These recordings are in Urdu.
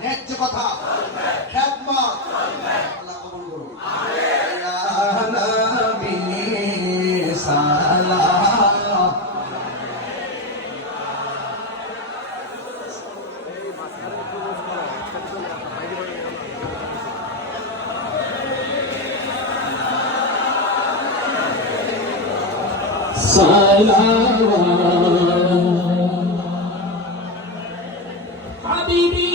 ন্যায্য কথা, খেদমত, আল্লাহ কবুল করুন। ইয়া নবী সালাম। حبيبي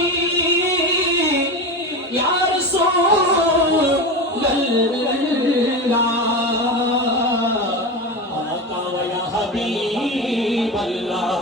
يا رسول الله آقا ويا حبيب الله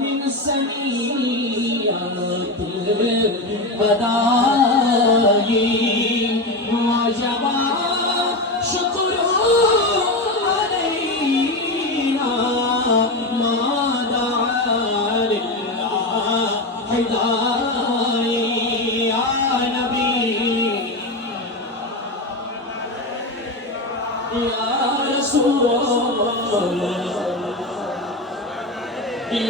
من سنيات الوداع وجب شكر علينا ما دعا لله داعي يا نبي يا رسول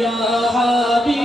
يا حبيب